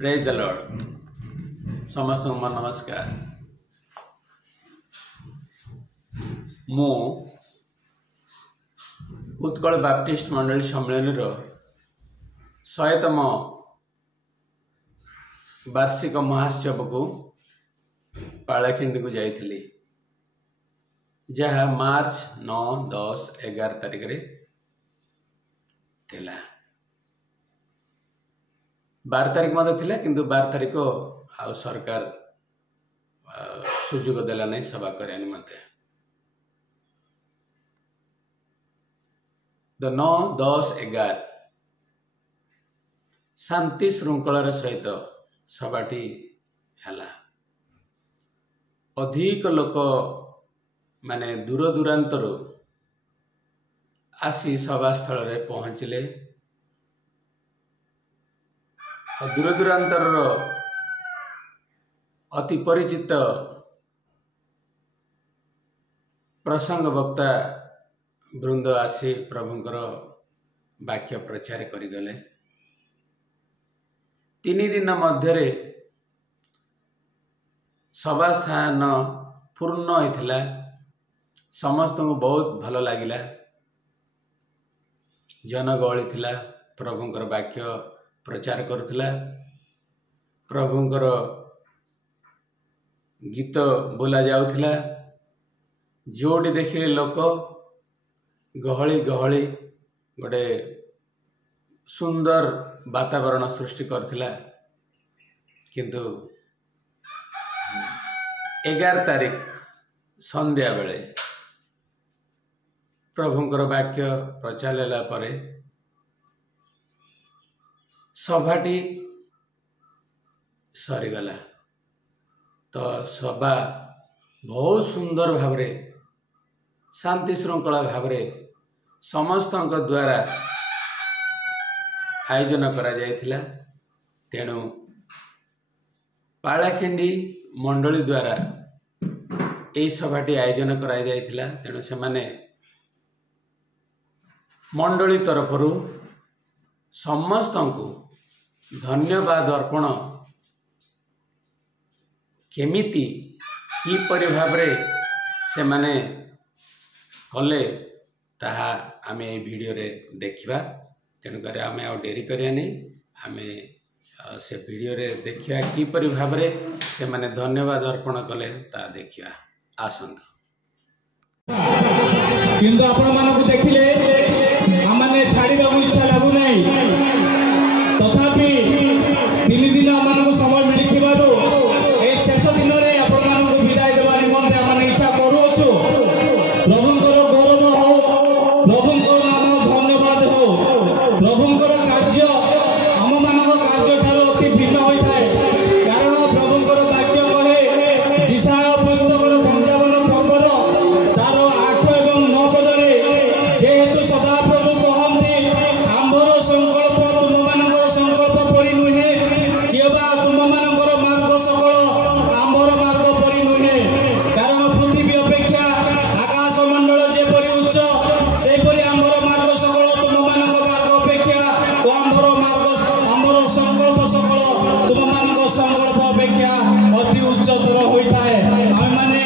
Praise the Lord. समस्त नमस्कार। मु उत्कल बाप्टिस्ट मंडली सम्मेलन 100तम वार्षिक महोत्सव को पालाखिंडी को जाइली, जहाँ मार्च 9, 10, 11 तारिख रे थिला। 12 तारिख मत थिला, किंतु 12 तारिख आ सरकार सुजोग देला नहीं सभा करने निमंते। 9, 10, 11 शांति श्रृंखलार सहित सभाटी हैला। अधिक लोक माने दूर दूरांतर आसी सभास्थल रे पहुँचले। दूर दूरांतर अति परिचित प्रसंग वक्ता वृंद आसी प्रभुंकर वाक्य प्रचार करिगले। 3 दिन मध्य सभा स्थान पूर्ण होइथिला। समस्त को बहुत भल लगिला। जनगहली थिला। प्रभुंकर वाक्य प्रचार करुथिला। प्रभुंकर गीत बोला जाउथिला। जोड़ी देखिले लोक गहली गहली गोटे सुंदर वातावरण सृष्टि करथिला। किंतु 11 तारिख संध्या बेले प्रभुंकर वाक्य प्रचार लेला परे सभाटी सरीगला। तो सभा बहुत सुंदर भावरे शांति श्रृंखला भावरे समस्त द्वारा आयोजन करा जायथिला। तेणु पालाखिंडी मंडली द्वारा यही सभाटी आयोजन करा जायथिला। तेणु से माने मंडली तरफरु समस्त को धन्यवाद अर्पण केमिति किपरि भावरे से माने कले ताहा आमे ए वीडियो रे देखिबा। तेणुकर आमे आ डेरी करिया नहीं, आमे से वीडियो रे देखिया किपरि भावरे से माने धन्यवाद अर्पण कले ता देखिया। आसंत किंतु आपण मानकु देखिले हमने छाड़ीबा इच्छा लागु नहीं। तथापि 3 दिन हमनको समय मिलिथिबारो ए शेष दिन रे आपण मानकु विदाय देबा निमंते हमने इच्छा करूछु। प्रभुंकर गौरव हो, प्रभुंकर नाम धन्यवाद हो। प्रभुंकर कार्य हम मानक कार्य ठारो अति भिन्न होई थाए। कारण प्रभुंकर वाक्य कहे जिसाया पुस्तकर 55 पर्वर तार 8 एवं 9 पदरे जेहेतु सदा प्रभु कहते आंबर संकल्प तुम मानकर संकल्प परि नुहे, किबा तुम मानकर मार्ग सकल आंबर मार्ग परि नुहे। कारण पृथ्वी अपेक्षा आकाश मंडल जेपरि उच्च सेपरि आंबर मार्ग सकल तुम मानक मार्ग अपेक्षा ओ आंबर मार्ग आंबर संकल्प सकल तुम मानक संकल्प अपेक्षा अति उच्चतर होइताए। आमे माने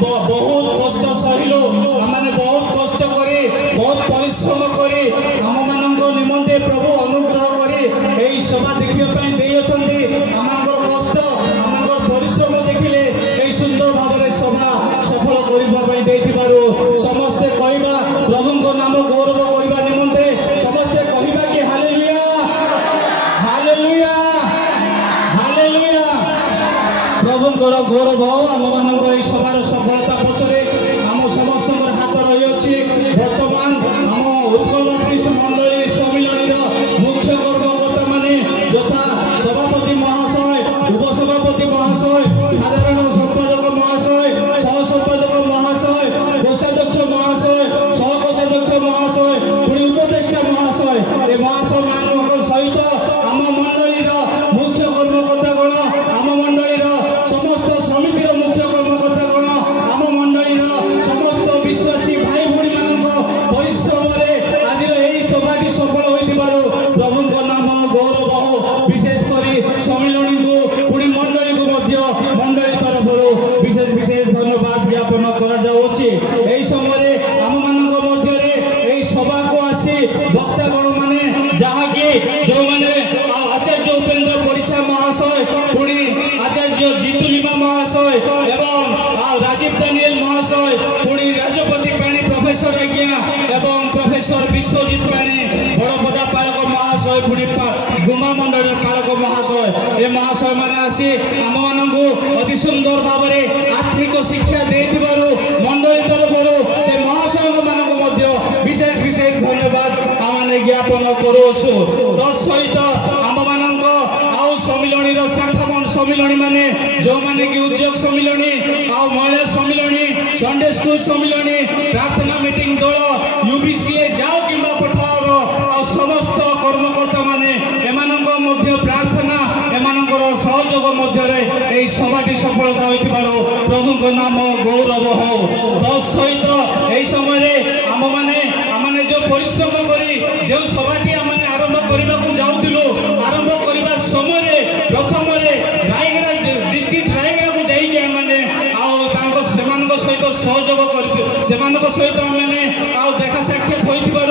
बहुत कष्ट सहिलो, आमे बहुत कष्ट करी बहुत परिश्रम करी हम मानक निमंते प्रभु अनुग्रह करी एई सभा देखियो पई देई अछंती। हमनकर कष्ट हमनकर परिश्रम देखिले एई सुंदर भाबरे सभा सफल करिबा पई देथिबारो समस्त कहिबा प्रभुଙ୍କ नाम गौरव करिबा निमंते समस्त कहिबा कि हालेलुया हालेलुया हालेलुया। प्रभुଙ୍କର गौरव हम मानक एई सभार सफलता पछरे हम समस्त हाथ रही अछि। वर्तमान हम उत्कल बाप्टिस्ट मंडली सम्मेलन मुख्य कर्मकर्ता माने यथा सभापति महाशय, उपसभापति महाशय, साधारण संपादक महाशय, सह संपादक महाशय, कोषाध्यक्ष महाशय, सहकोषाध्यक्ष महाशय, पुणी उपदेष्टा महाशय, ए महाशय मानक सहित आम मंडली मुख्य कर्मकर्ता गण, आम मंडली समस्त समितिर मुख्य कर्मकर्ता गण, आम मंडली समस्त पालक महाशय ए महाशय मैंने आसी आम मानक अति सुंदर भाव में आत्मिक शिक्षा दे मंडली तरफ से महाशय मानक विशेष विशेष धन्यवाद आम ज्ञापन करुचु तत्सहित आम मान आउ सम्मिलनी शाखा सम्मिलनी माने जो माने कि उद्योग सम्मिलनी आउ महिला सम्मिलनी संडे स्कूल सम्मिलनी प्रार्थना मीटिंग दल यूबीसीए जाओ किंबा पठार आउ समस्त कर्मकर्ता माने एमानक मध्य प्रार्थना एमानकर सहयोग मध्य सभाटी सफलता होइथिबारो प्रभु को नाम गौरव हो तत्सहित एई समय आम माने जो परिश्रम करी जो सभाटी आम आरंभ करने को जाऊँ आरंभ करने समय प्रथम रायगड़ा डिस्ट्रिक्ट रायगड़ा को जाइए सहित सहयोग कर सहित मैंने देखा साक्षात होकर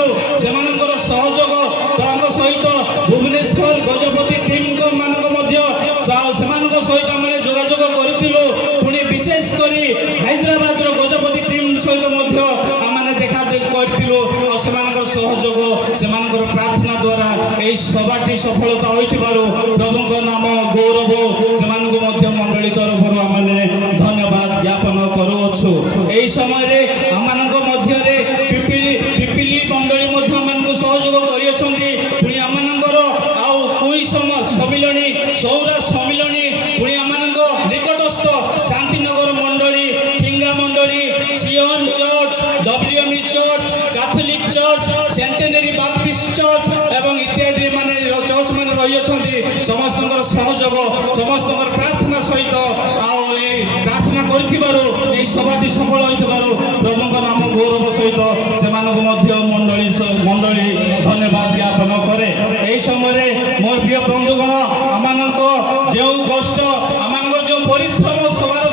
सहयोग सहित भुवनेश्वर गजपति टीम मानक सहित आम जोगाजोग करूँ पुणी विशेषकर हैदराबाद गजपति टीम सहित आम देखा करूँ सहयोग से प्रार्थना द्वारा यही सभाटी सफलता होइथिबारु प्रभु को नाम गौरव से मंडली तरफ आम धन्यवाद ज्ञापन करुछु यही समय आम पिपिली मंडली सहयोग करी आमर आउ कुई सम्मिलनी सौरा सम्मिलनी पुणी आम निकटस्थ शांतिनगर मंडली ठिंगा मंडली Zion church WME church catholic church centenary baptist church एवं इत्यादि माने चर्च माने रही समस्त सहयोग समस्त प्रार्थना सहित प्रार्थना करिथिबारो एई सभाटी सफल होइथिबारो प्रभु नाम गौरव सहित से मंडली धन्यवाद ज्ञापन करे एई समय मोर प्रिय बंधुगण आमानक जो कष्ट आमानक जो परिश्रम सभार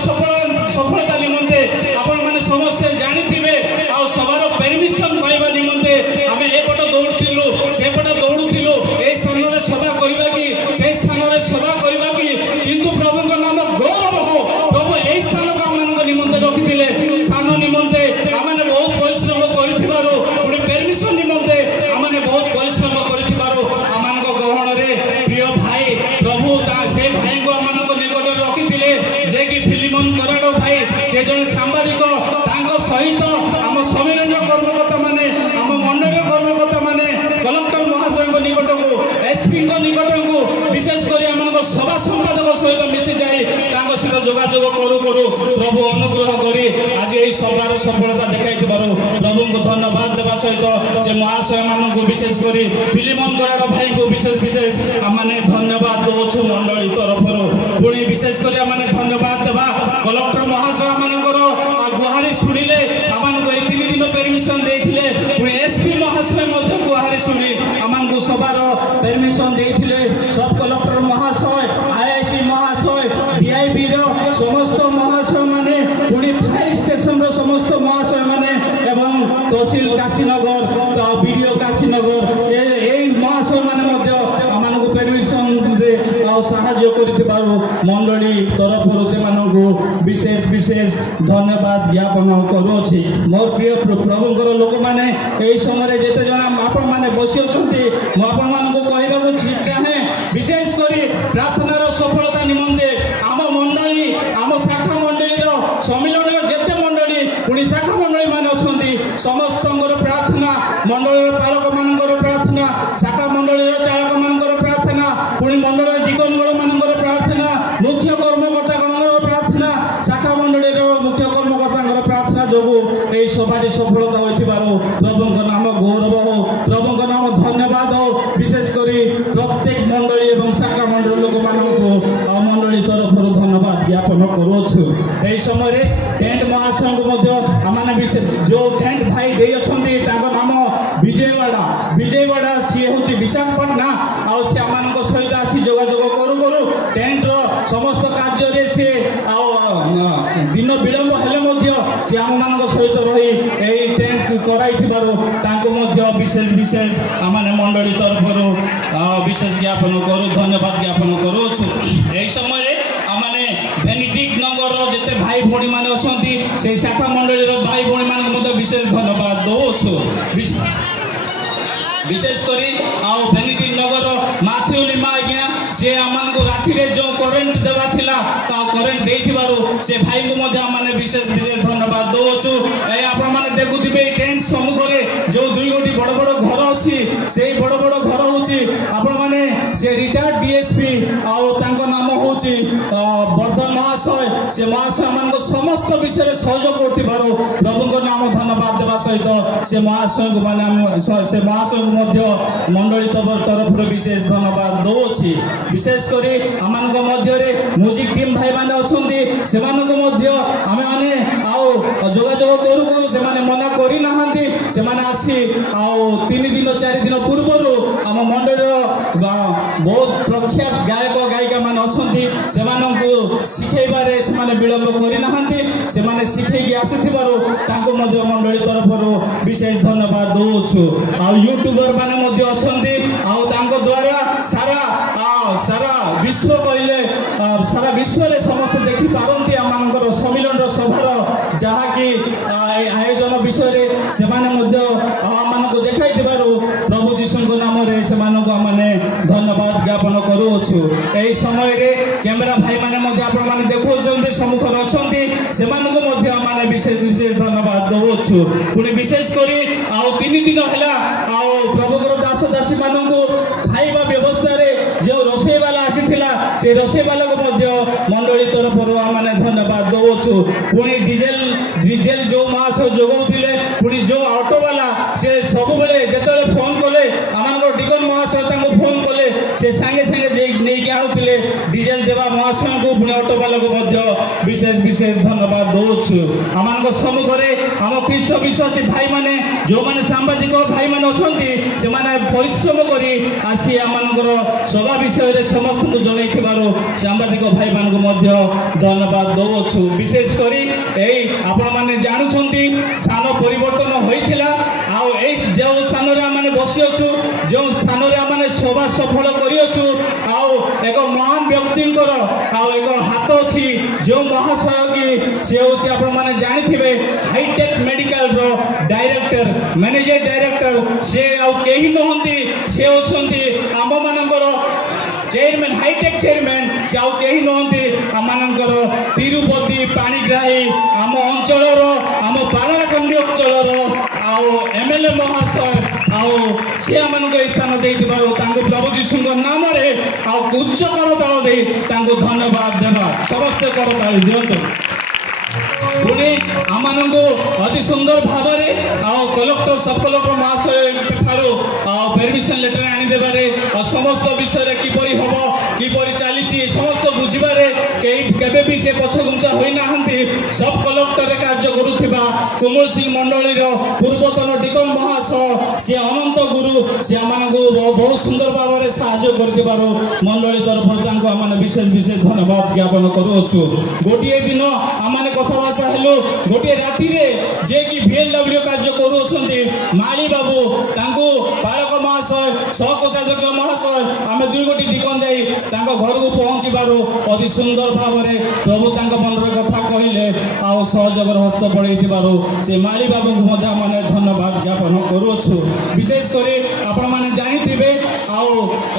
सफलता निमंते आपण माने समस्या जानिथिबे आ सभार परमिशन पाइबा निमंते आमे एपट दौड़थिलु सेपट दौड़ुथिलु ए स्थान रे सभा करबा कि से स्थान रे सभा करबा कि किंतु प्रभु को नाम गौरव हो प्रभु ए स्थान को आमानक निमंते रखिथिले स्थान निमंते आमाने बहुत परिश्रम करिथिबारो पुणी परमिशन निमंते आमाने बहुत परिश्रम करिथिबारो आमानक ग्रहण रे प्रिय भाई प्रभु से भाई को आमानक निकट रखिथिले जे कि फिलिमन कराडो भाई से जने सांबादिक तांको सहित आम सम्मेलन कर्मकर्ता माने आम मंडल कर्मकर्ता माने कलेक्टर महाशय निकट को एसपी निकट को विशेषकर आम सभा संपादक सहित मिसी जाए सहित जोगाजोग करू करू प्रभु अनुग्रह करी आज यही सभार सफलता देखाई प्रभु को धन्यवाद देवा सहित से महाशय मानक विशेषकर फिलिमन कराड़ भाई को विशेष विशेष आम धन्यवाद दौचु मंडली तरफ पुणी विशेषकर आम धन्यवाद देवा कलेक्टर महाशय मानकर गुहारी शुणिले आमको ये 3 दिन परमिशन देते पुणी एसपी महाशय गुहारी शुणी आमको सभार परमिशन देते सब कलेक्टर महाशय IIC महाशय DIB समस्त महाशय माने पुणी फायर स्टेशन समस्त महाशय माने एवं तहसील काशीनगर BDO काशीनगर यही महाशय माने आमको परमिशन साहाय्य मंडली तरफ से विशेष विशेष धन्यवाद ज्ञापन करुँची मोर प्रिय प्रभुंर लोक मैंने यही समय जिते जन आपण मैंने बसी अच्छा मुझे चाहे विशेषकर प्रार्थनार सफलता निमंते आम मंडली आम शाखा मंडली सम्मिलन जिते मंडली पुणी शाखा मंडली मान अच्छा समस्त प्रार्थना मंडल पालक मान प्रार्थना शाखा मंडली चालक मान प्रार्थना पुणी मंडल डिकनगण मान प्रार्थना मुख्य कर्मकर्ता प्रार्थना शाखा मंडली मुख्य कर्मकर्ता प्रार्थना जो यही सभाटी सफलता हो प्रभु नाम गौरव हो प्रभु नाम धन्यवाद हो विशेषकर प्रत्येक मंडली और शाखा मंडल लोक मंडली तरफ धन्यवाद ज्ञापन करुछु यही समय टेंट महाशय आम जो टेंट भाई दे अच्छा नाम विजयवाड़ा सी हूँ विशाखापटना आउ सी आम सहित आसी जोगाजोग करू करू टेंट समस्त कार्य से दिन विलंब हेले सी आम मान सहित रही यही टेंट कराई विशेष विशेष आम मंडली तरफ विशेष ज्ञापन करूँ धन्यवाद ज्ञापन करुछु यही समय आम भेनिटिक नगर जिते भाई भौणी मैंने अच्छा से शाखा मंडली भाई भौणी मान विशेष धन्यवाद दौचु विशेषकर भेनिटिक नगर माथ्यू लिमा आज्ञा से आमको राति जो करेन्ट देवा थिला करेन्ट देइथिबारु से भाई को मध्य आमने विशेष विशेष धन्यवाद दउछु। ए आपण माने देखुथिबे टेंट सम्मुख रे जो दुई गोटी बड़ बड़ घर अछि से बड़ बड़ घर होछि आपण माने से रिटायर्ड डीएसपी आउ तांको नाम होछि वर्धन महाशय से महाशय मानको समस्त विषय सहयोग करथिबारु प्रभु को नाम धन्यवाद देवा सहित से महाशय को माने से महाशय को मध्य मंडली तरफ विशेष धन्यवाद दउछि। विशेष करी आमानको मध्य रे म्यूजिक टीम भाई माने अछंती से मानको मध्य आमे माने आउ जोगाजोग करू करू से माने मना करी नाहंती से माने आसी आउ 3 दिन 4 दिन पूर्वरु आम मंडली बहुत प्रख्यात गायक गायिका माने अछंती से मानको सिखैबारे से माने विलंब करी नाहंती से माने सिखैकी आसीथिबारु तांको मध्य मंडली तरफरु विशेष धन्यवाद दउछु। आ यूट्यूबर माने मध्य अछंती आउ तांको द्वारा सारा विश्व कहले सारा विश्व रे समस्त देखि पारंती आमानकर सम्मिलन सभार जहा कि आयोजन विषय रे से माने मध्य आमानको देखाइ दिबारु प्रभु जीशुको नाम रे से मानको आमाने धन्यवाद ज्ञापन करूछु। एई समय रे कैमरा भाई माने मध्य आपण माने देखौछन्ते सम्मुख रे अछन्ती से मानको मध्य आमाने विशेष विशेष धन्यवाद दउछु। पुनी विशेष करी आउ 3 दिन हैला आउ प्रभुकर दास दासी मानको खाइबा व्यवस्था रे जो रोषे वाला आसीथिला से रोषे वाला को मध्य मंडली तरफ आमाने धन्यवाद दउछु। पुनी डीजेल जो महाशय जोगौथिले पुनी जो ऑटो वाला से सब बेले जेतले फोन कले आमानको डिकन महाशय तांको फोन कले से संगे संगे जे नै के आउथिले डीजेल देवा महाशय को पुनी ऑटो वाला को मध्य विशेष विशेष धन्यवाद दउछु। आमानको सम्मुख रे आम ख्रीष्ट विश्वासी भाई माने जो माने सांबादिक भाई माने अछंती से माने परिश्रम करी आसी आमानकर सभा विषय रे समस्त को जणाइथिबारो सांबादिक भाई मान को मध्य धन्यवाद दउछु। विशेष करी एई आपण माने जानुछंती स्थान परिवर्तन होइथिला आउ एई जो स्थान रे माने बसियोछु जो स्थान रे माने सभा सफल करियोछु आउ एक महान व्यक्तिंकर आउ एक हाथ अछि जो महाशय की से होछि आपण माने जानिथिबे हाईटेक मेडिकल रो डायरेक्टर मैनेजर डायरेक्टर से आउ केही नहंती से होछंती आम मानकर चेयरमैन हाईटेक चेयरमैन से आउ केही नहंती आमानकर तिरुपति पाणीग्राही आम अंचल आम पाराकंडी अंचल आउ एमएलए महाशय आउ से आमानक स्थान देइथिबारु तांको प्रभु जीशुଙ୍କ नामरे आउ उच्च करताल दे तांको धन्यवाद देबा समस्त करताल दियंतु। पुणी आमानको अति सुंदर भाव कलेक्टर सब कलेक्टर महाशय ठारो परमिशन लेटर आनी देबारे समस्त विषय किपरि हम किपरि चली समस्त बुझे केबे भी से पछगुंचा होई नाहंती सब कलेक्टर कार्य करुथिबा कुमल सिंह मंडलीर पूर्वतन डिकन महाशय से अनंत गुरु से आमानको बहुत सुंदर भाव में साहाय्य करथिबारो मंडली तरफ तांको आमाने विशेष विशेष धन्यवाद ज्ञापन करूछु। गोटे दिन आमाने कथाभाषा हेलो गोटे राति रे जे कि VLW कार्य करूछंती माली बाबू तांको पालक महाशय सहकोषाध्यक्ष महाशय आमे दुई गोटी डिकन जाई तांको घर को पहुंची बारो अति सुंदर भाव में प्रभु तांको मनर कथा कहले आ सहयोग हस्त बढ़ाइथिबारो से माली बाबू को मध्य माने धन्यवाद ज्ञापन करूछु। विशेष करे आपण माने जानिथिबे आउ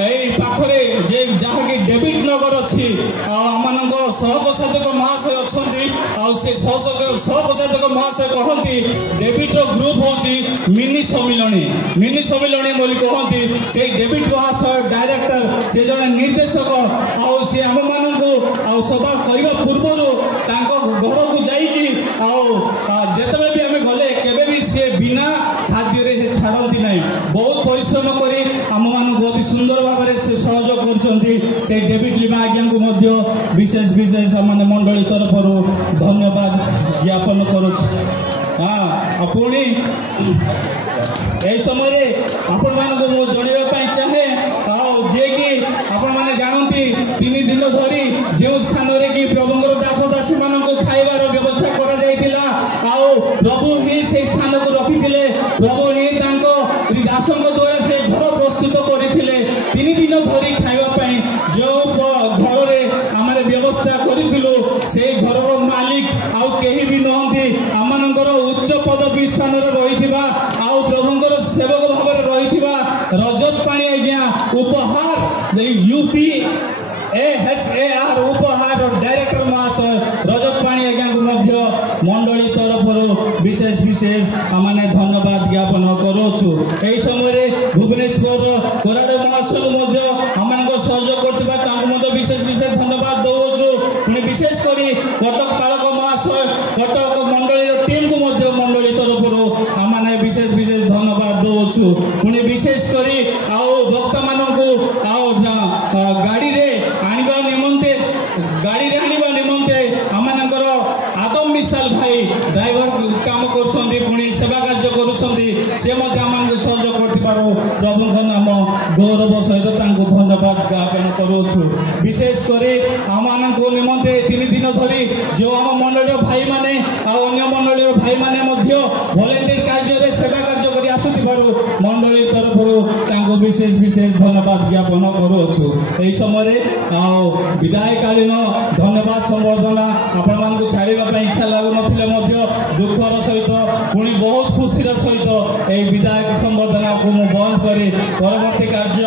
एई पाखरे जे जहा कि डेविड नगर अछि आ आमानक सहकोषाध्यक्ष महाशय अछंती आ से सहकोषाध्यक्ष महाशय कहती डेविड ग्रुप होची मिनी सम्मिलनी बोली कहती से डेविड महाशय डायरेक्टर से जने निर्देशक आउ से आम मानू आउ सभा करने पूर्वर घर को जाइकी जिते भी आम गले केबे भी से बिना खाद्य से छाड़ती ना बहुत परिश्रम करी आम मानक अति सुंदर भाव में से सहयोग कर डेविड लिमा आज्ञा को विशेष विशेष माने मंडली तरफ धन्यवाद ज्ञापन करुँ। हाँ पुणी यही समय आपण मानक मु जनवाई चाहे जे कि आपण माने जानती 3 दिन धरी जो स्थान रे कि प्रभुंकर दास दासी मानक खाइबार व्यवस्था करा जायतिला आउ प्रभु ही से स्थान को रखिथिले प्रभु ही तांको दासंक द्वारा से घर प्रस्तुत करथिले 3 दिन धरी खाइबा पई जो घर रे हमरे व्यवस्था करिथिलु से घर रो मालिक आउ केही भी नहंती आमानकर उच्च पदवी स्थान रे रहिथिबा आउ प्रभुंकर सेवक भाव में रहिथिबा रजत पाणी आज्ञा उपहार UPAHAR उपहार डायरेक्टर महाशय रजत पाणी आज्ञा को मंडली तरफ विशेष विशेष आम धन्यवाद ज्ञापन करोचु। यही समय भुवनेश्वर कोराड़े महाशय आम सहयोग कर विशेष विशेष धन्यवाद दौचु। पुणी विशेषकर कटक पालक महाशय कटक मंडली टीम को मंडली तरफ आम विशेष विशेष धन्यवाद दौचु। पुणी विशेषकर भक्त मान गाड़ी रे आनिबा निमंते आमनकर आदम विशाल भाई ड्राइवर काम करछन्ती पुणी सेवा कार्य करुछन्ती से आम सहयोग कर प्रभु नाम गौरव सहित धन्यवाद ज्ञापन करुछु। विशेषकर आम निमंते 3 दिन धरी जो आम मंडल भाई माने अन्य मंडल भाई माने वॉलंटियर कार्य सेवा कार्य कर आसुथिबारु मंडली तरफ विशेष विशेष धन्यवाद ज्ञापन करुछु। यही समय विदायकालीन धन्यवाद संबर्धना आपण मानक छाड़ा इच्छा लगुन दुखर सहित पुणी बहुत खुशीर सहित यही विदायक संबर्धना को मु बंद कर परवर्ती कार्य